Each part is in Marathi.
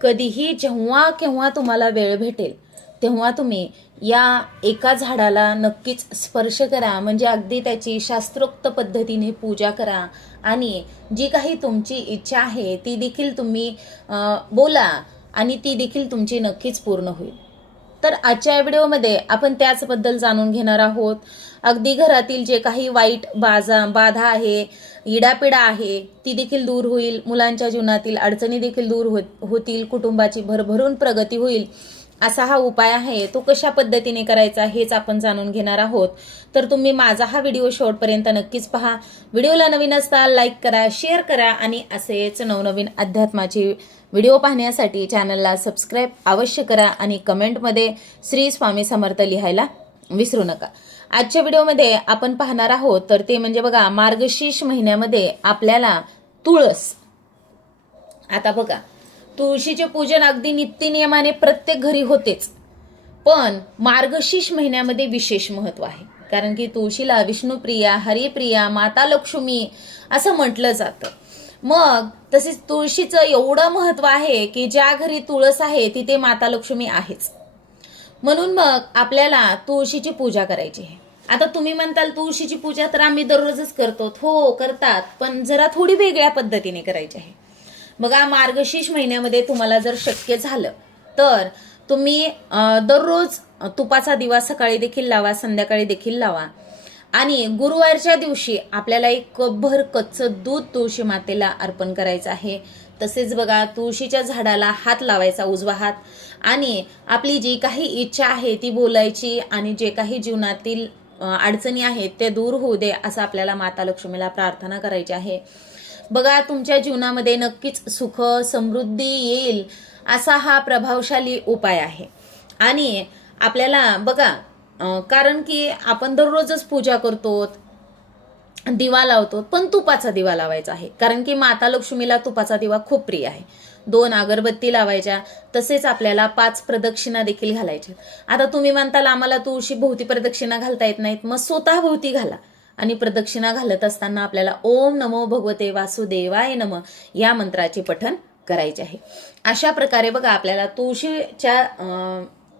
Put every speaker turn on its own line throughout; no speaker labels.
कधीही जेव्हा केव्हा तुम्हाला वेळ भेटेल तेव्हा तुम्ही या एका झाडाला नक्कीच स्पर्श करा. म्हणजे अगदी त्याची शास्त्रोक्त पद्धतीने पूजा करा. आणि जी काही तुमची इच्छा आहे ती देखील तुम्ही बोला आणि ती देखील तुमची नक्कीच पूर्ण होईल. तर आजच्या व्हिडिओमध्ये आपण त्याचबद्दल जाणून घेणार आहोत. अगदी घरातील जे काही वाईट बाजा बाधा आहे इडापिडा आहे ती देखील दूर होईल मुलांच्या जीवनातील अडचणी देखील दूर होत होतील कुटुंबाची भरभरून प्रगती होईल असा हा उपाय आहे. तो कशा पद्धतीने करायचा हेच आपण जाणून घेणार आहोत. तर तुम्ही माझा हा व्हिडिओ शेवटपर्यंत नक्कीच पहा. व्हिडिओला नवीन असता लाईक करा शेअर करा आणि असेच नवनवीन अध्यात्माचे व्हिडिओ पाहण्यासाठी चॅनलला सबस्क्राईब अवश्य करा आणि कमेंटमध्ये श्री स्वामी समर्थ लिहायला विसरू नका. आजच्या व्हिडिओमध्ये आपण पाहणार आहोत तर ते म्हणजे बघा मार्गशीर्ष महिन्यामध्ये आपल्याला तुळस. आता बघा तुळशीचे पूजन अगदी नित्यनियमाने प्रत्येक घरी होतेच पण मार्गशीर्ष महिन्यामध्ये विशेष महत्त्व आहे. कारण की तुळशीला विष्णुप्रिया हरिप्रिया माता लक्ष्मी असं म्हटलं जातं. मग तसेच तुळशीचं एवढं महत्त्व आहे की ज्या घरी तुळस आहे तिथे माता लक्ष्मी आहेच. म्हणून मग आपल्याला तुळशीची पूजा करायची आहे. आता तुम्ही म्हणताल तुळशीची पूजा तर आम्ही दररोजच करतो. हो करतात पण जरा थोडी वेगळ्या पद्धतीने करायची आहे. बघा मार्गशीर्ष महिन्यामध्ये तुम्हाला जर शक्य झालं तर तुम्ही दररोज तुपाचा दिवा सकाळी देखील लावा संध्याकाळी देखील लावा. आणि गुरुवारच्या दिवशी आपल्याला एक कपभर कच्चं दूध तुळशी मातेला अर्पण करायचं आहे. तसेच बघा तुळशीच्या झाडाला हात लावायचा उजवा हात. आणि आपली जी काही इच्छा आहे ती बोलायची आणि जे काही जीवनातील अडचणी आहेत ते दूर होऊ दे असं आपल्याला माता लक्ष्मीला प्रार्थना करायची आहे. बघा तुमच्या जीवनामध्ये नक्कीच सुख समृद्धी येईल असा हा प्रभावशाली उपाय आहे. आणि आपल्याला बघा कारण की आपण दररोजच पूजा करतो दिवा लावतो पण तुपाचा दिवा लावायचा आहे. कारण की माता लक्ष्मीला तुपाचा दिवा खूप प्रिय आहे. दोन अगरबत्ती लावायच्या तसेच आपल्याला पाच प्रदक्षिणा देखील घालायच्या आता तुम्ही म्हणताल आम्हाला तुळशी भोवती प्रदक्षिणा घालता येत नाहीत मग स्वतः भोवती घाला. आणि प्रदक्षिणा घालत असताना आपल्याला ओम नमो भगवते वासुदेवाय नम या मंत्राचे पठन करायचे आहे. अशा प्रकारे बघा आपल्याला तुळशीच्या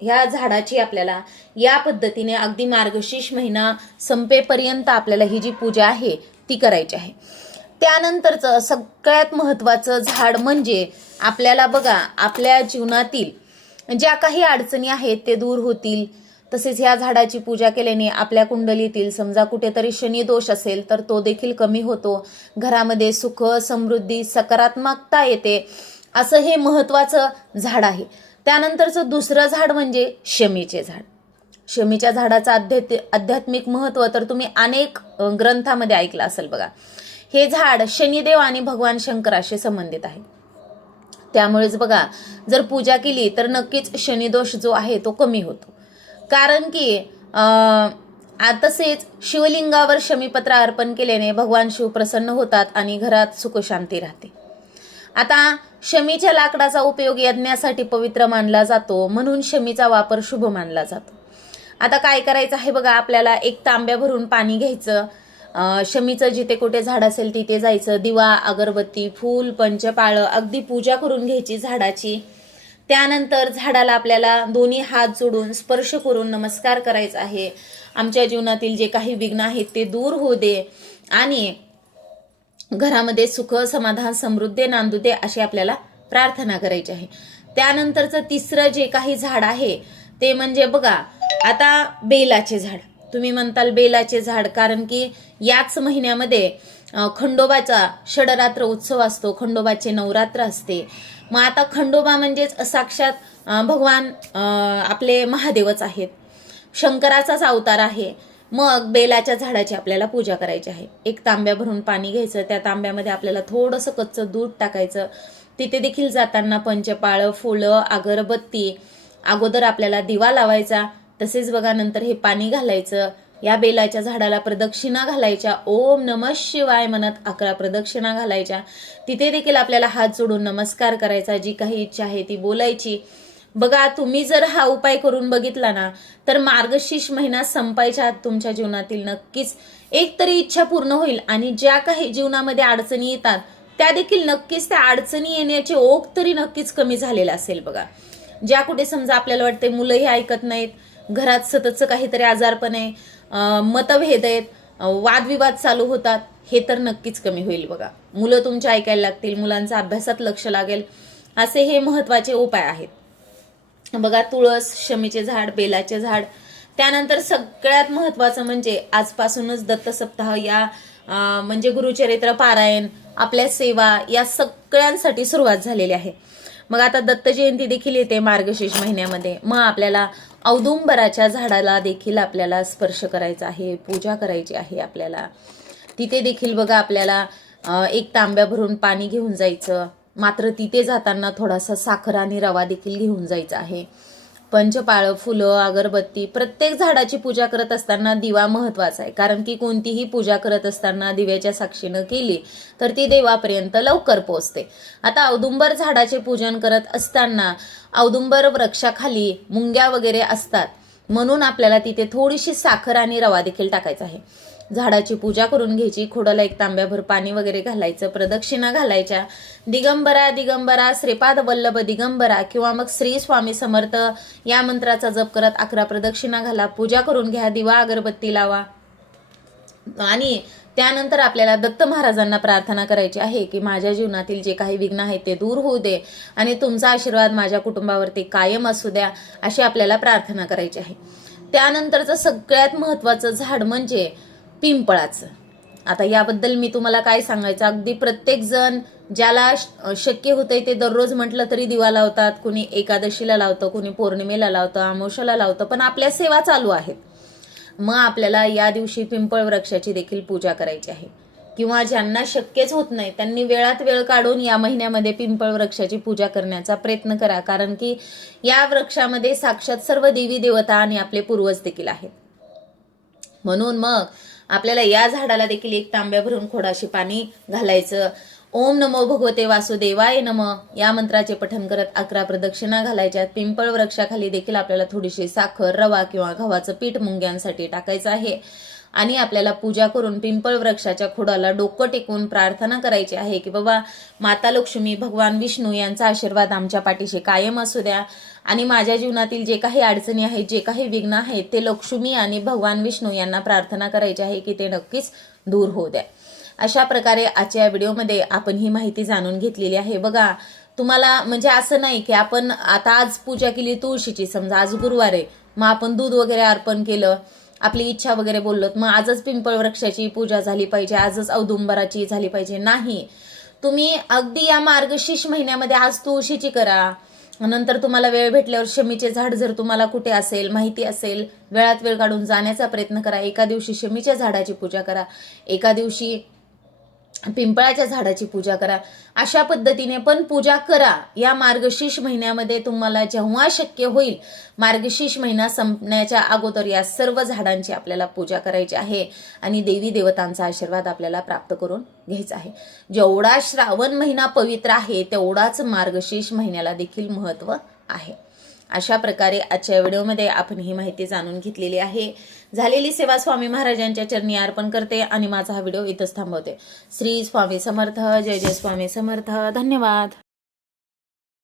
ह्या झाडाची आपल्याला या पद्धतीने अगदी मार्गशीर्ष महिना संपेपर्यंत आपल्याला ही जी पूजा आहे ती करायची आहे. त्यानंतरचं सगळ्यात महत्वाचं झाड म्हणजे आपल्याला बघा आपल्या जीवनातील ज्या काही अडचणी आहेत ते दूर होतील. तसेच ह्या झाडाची पूजा केल्याने आपल्या कुंडलीतील समजा कुठेतरी शनी दोष असेल तर तो देखील कमी होतो. घरामध्ये सुख समृद्धी सकारात्मकता येते. असं हे महत्त्वाचं झाड आहे. त्यानंतरचं दुसरं झाड म्हणजे शमीचे झाड. शमीच्या झाडाचं आध्यात्म आध्यात्मिक महत्त्व तर तुम्ही अनेक ग्रंथामध्ये ऐकलं असेल बघा. हे झाड शनिदेव आणि भगवान शंकराशी संबंधित आहे. त्यामुळेच बघा जर पूजा केली तर नक्कीच शनिदोष जो आहे तो कमी होतो. कारण की तसेच शिवलिंगावर शमीपत्र अर्पण केल्याने भगवान शिव प्रसन्न होतात आणि घरात सुखशांती राहते. आता शमीच्या लाकडाचा उपयोग यज्ञासाठी पवित्र मानला जातो म्हणून शमीचा वापर शुभ मानला जातो. आता काय करायचं आहे बघा आपल्याला एक तांब्या भरून पाणी घ्यायचं शमीचं जिथे कुठे झाड असेल तिथे जायचं दिवा अगरबत्ती फूल पंचपाळं अगदी पूजा करून घ्यायची झाडाची. त्यानंतर झाडाला आपल्याला दोन्ही हात जोडून स्पर्श करून नमस्कार करायचा आहे. आमच्या जीवनातील जे काही विघ्न आहेत ते दूर होऊ दे. आणि घरामध्ये सुख समाधान समृद्धी नांदू दे अशी आपल्याला प्रार्थना करायची आहे. त्यानंतरचं तिसरं जे काही झाड आहे ते म्हणजे बघा आता बेलाचे झाड. तुम्ही म्हणताल बेलाचे झाड कारण की याच महिन्यामध्ये खंडोबाचा षडरात्र उत्सव असतो खंडोबाचे नवरात्र असते. मग आता खंडोबा म्हणजेच साक्षात भगवान आपले महादेवच आहेत. शंकराचाच अवतार आहे. मग बेलाच्या झाडाची आपल्याला पूजा करायची आहे. एक तांब्या भरून पाणी घ्यायचं त्या तांब्यामध्ये आपल्याला थोडंसं कच्चं दूध टाकायचं. तिथे देखील जाताना पंचपाळं फुलं अगरबत्ती अगोदर आपल्याला दिवा लावायचा. तसेच बघा नंतर हे पाणी घालायचं. या बेलाच्या झाडाला प्रदक्षिणा घालायच्या. ओम नम शिवाय म्हणत अकरा प्रदक्षिणा घालायच्या. तिथे देखील आपल्याला हात जोडून नमस्कार करायचा. जी काही इच्छा आहे ती बोलायची. बघा तुम्ही जर हा उपाय करून बघितला ना तर मार्गशीर्ष महिना संपायच्या आत तुमच्या जीवनातील नक्कीच एक तरी इच्छा पूर्ण होईल आणि ज्या काही जीवनामध्ये अडचणी येतात त्या देखील नक्कीच त्या अडचणी येण्याचे ओघ तरी नक्कीच कमी झालेला असेल बघा. ज्या कुठे समजा आपल्याला वाटते मुलंही ऐकत नाहीत घरात सततचं काहीतरी आजारपण आहे मतभेद आहेत वादविवाद चालू होतात हे तर नक्कीच कमी होईल बघा. मुलं तुमच्या ऐकायला लागतील मुलांचा अभ्यासात लक्ष लागेल असे हे महत्त्वाचे उपाय आहेत. बघा तुळस शमीचे झाड बेलाचे झाड. त्यानंतर सगळ्यात महत्वाचं म्हणजे आजपासूनच दत्त सप्ताह या म्हणजे गुरुचरित्र पारायण आपल्या सेवा या सगळ्यांसाठी सुरुवात झालेली आहे. मग आता दत्त जयंती देखील येते मार्गशीर्ष महिन्यामध्ये. मग आपल्याला औदुंबराच्या झाडाला देखील आपल्याला स्पर्श करायचा आहे पूजा करायची आहे आपल्याला. तिथे देखील बघा आपल्याला एक तांब्या भरून पाणी घेऊन जायचं. मात्र तिथे जाताना थोडासा साखर आणि रवा देखील घेऊन जायचा आहे. पंचपाळ फुलं अगरबत्ती प्रत्येक झाडाची पूजा करत असताना दिवा महत्त्वाचा आहे. कारण की कोणतीही पूजा करत असताना दिव्याच्या साक्षीनं केली तर ती देवापर्यंत लवकर पोहोचते. आता औदुंबर झाडाचे पूजन करत असताना औदुंबर वृक्षाखाली मुंग्या वगैरे असतात. म्हणून आपल्याला तिथे थोडीशी साखर आणि रवा देखील टाकायचा आहे. झाडाची पूजा करून घ्यायची. खोडाला एक तांब्याभर पाणी वगैरे घालायचं प्रदक्षिणा घालायच्या. दिगंबरा दिगंबरा श्रीपाद वल्लभ दिगंबरा किंवा मग श्री स्वामी समर्थ या मंत्राचा जप करत अकरा प्रदक्षिणा घाला पूजा करून घ्या दिवा अगरबत्ती लावा. आणि त्यानंतर आपल्याला दत्त महाराजांना प्रार्थना करायची आहे की माझ्या जीवनातील जे काही विघ्न आहेत ते दूर होऊ दे आणि तुमचा आशीर्वाद माझ्या कुटुंबावरती कायम असू द्या अशी आपल्याला प्रार्थना करायची आहे. त्यानंतरचं सगळ्यात महत्वाचं झाड म्हणजे पिंपळाचं. आता याबद्दल मी तुम्हाला काय सांगायचं? अगदी प्रत्येकजण ज्याला शक्य होतंय ते दररोज म्हटलं तरी दिवा लावतात. कुणी एकादशीला लावतं कुणी पौर्णिमेला लावतं अमावश्याला लावतं पण आपल्या सेवा चालू आहेत. मग आपल्याला या दिवशी पिंपळ वृक्षाची देखील पूजा करायची आहे. किंवा ज्यांना शक्यच होत नाही त्यांनी वेळात वेळ काढून या महिन्यामध्ये पिंपळ वृक्षाची पूजा करण्याचा प्रयत्न करा. कारण की या वृक्षामध्ये साक्षात सर्व देवी देवता आणि आपले पूर्वज देखील आहेत. म्हणून मग आपल्याला या झाडाला देखील एक तांब्या भरून खोडाशी पाणी घालायचं. ओम नमो भगवते वासुदेवाय नम. या मंत्राचे पठण करत अकरा प्रदक्षिणा घालायच्या पिंपळ वृक्षाखाली देखील आपल्याला थोडीशी साखर रवा किंवा गव्हाचं पीठ मुंग्यांसाठी टाकायचं आहे. आणि आपल्याला पूजा करून पिंपळ वृक्षाच्या खोडाला डोकं टेकून प्रार्थना करायची आहे की बाबा माता लक्ष्मी भगवान विष्णू यांचा आशीर्वाद आमच्या पाठीशी कायम असू द्या. आणि माझ्या जीवनातील जे काही अडचणी आहेत जे काही विघ्न आहेत ते लक्ष्मी आणि भगवान विष्णू यांना प्रार्थना करायची आहे की ते नक्कीच दूर होऊ द्या. अशा प्रकारे आजच्या व्हिडिओमध्ये आपण ही माहिती जाणून घेतलेली आहे. बघा तुम्हाला म्हणजे असं नाही की आपण आता आज पूजा केली तुळशीची समजा आज गुरुवार आहे मग आपण दूध वगैरे अर्पण केलं आपली इच्छा वगैरे बोललो मग आजच पिंपळ वृक्षाची पूजा झाली पाहिजे आजच औदुंबराची झाली पाहिजे. नाही. तुम्ही अगदी या मार्गशीर्ष महिन्यामध्ये आज तुळशीची करा. नंतर तुम्हाला वेळ भेटल्यावर शमीचे झाड जर तुम्हाला कुठे असेल माहिती असेल वेळात वेळ काढून जाण्याचा प्रयत्न करा. एका दिवशी शमीच्या झाडाची पूजा करा. एका दिवशी पिंपळाच्या झाडाची पूजा करा. अशा पद्धतीने पण पूजा करा. या मार्गशीर्ष महिन्यामध्ये तुम्हाला जेव्हा शक्य होईल मार्गशीर्ष महिना संपण्याच्या अगोदर या सर्व झाडांची आपल्याला पूजा करायची आहे आणि देवी देवतांचा आशीर्वाद आपल्याला प्राप्त करून घ्यायचा आहे. जेवढा श्रावण महिना पवित्र आहे तेवढाच मार्गशीर्ष महिन्याला देखील महत्त्व आहे. अशा प्रकारे आजच्या व्हिडिओमध्ये आपण ही माहिती जाणून घेतलेली आहे. झालेली सेवा स्वामी महाराजांच्या चरणी अर्पण करते आणि माझा हा व्हिडिओ इथंच थांबवते. श्री स्वामी समर्थ जय जय स्वामी समर्थ. धन्यवाद.